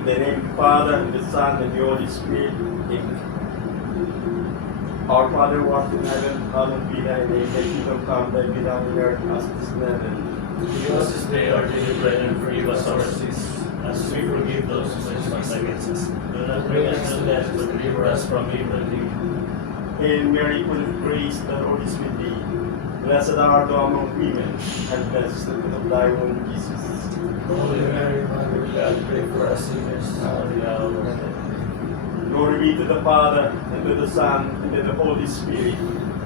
In the name of the Father, and the Son, and the Holy Spirit. Amen. Our Father who art in heaven, hallowed be thy name. Thy kingdom come, thy will be done on earth as it is in heaven. Give us this day our daily bread, and forgive us our sins, as we forgive those who trespass against us. Do not bring us into death, but deliver us from evil. Hail Mary, full of grace, the Lord is with thee. Blessed art thou among women, and blessed is the fruit of thy womb, Jesus. Holy Mary, Mother of God, pray for us sinners, now and at the hour of our death. Glory be to the Father, and to the Son, and to the Holy Spirit.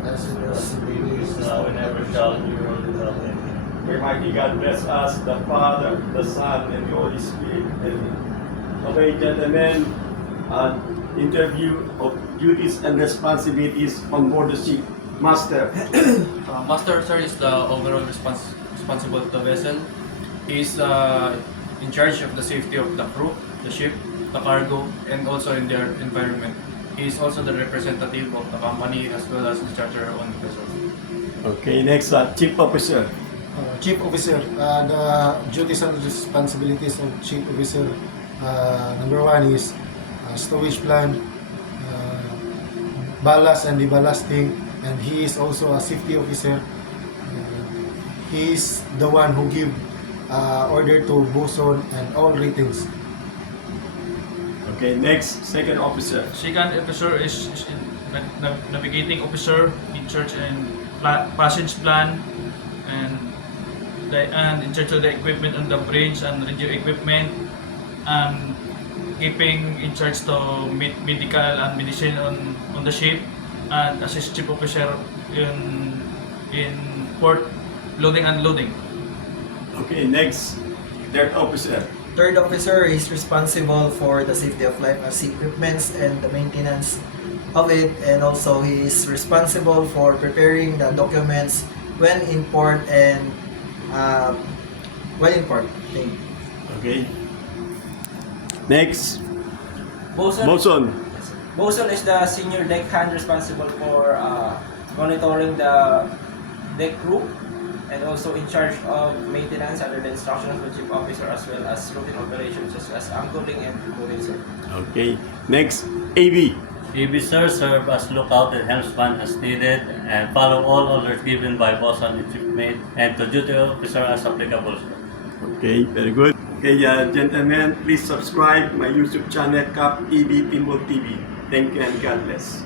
As it was in the beginning, is now, and ever shall be, world without end. May mighty God bless us, the Father, the Son, and the Holy Spirit. Amen. Okay, gentlemen, an interview of duties and responsibilities on board the ship. Master. Master, sir, is the overall responsible of the vessel. He is in charge of the safety of the crew, the ship, the cargo, and also in their environment. He is also the representative of the company as well as the charterer on the vessel. Okay, next, Chief Officer. Chief Officer, the duties and responsibilities of Chief Officer, number one is stowage plan, ballast and deballasting, and he is also a safety officer. He is the one who give order to bosun and all ratings. Okay, next, Second Officer. Second officer is navigating officer in charge and passage plan and in charge of the equipment on the bridge and radio equipment, and keeping in charge to medical and medicine on the ship, and assist chief officer in port loading and unloading. Okay, next, Third Officer. Third officer is responsible for the safety of life as equipments and the maintenance of it, and also he is responsible for preparing the documents when in port and when in port. Thank you. Okay. Next, Bosun. Bosun is the senior deck hand responsible for monitoring the deck crew and also in charge of maintenance under the instruction of the chief officer, as well as routine operations such as anchoring and mooring, sir. Okay. Next, AV. AV sir serve as lookout and helmsman as needed and follow all orders given by bosun and chief mate, and to duty officer as applicable, sir. Okay, very good. Okay, gentlemen, please subscribe my YouTube channel, Cap EV Pinball TV. Thank you and God bless.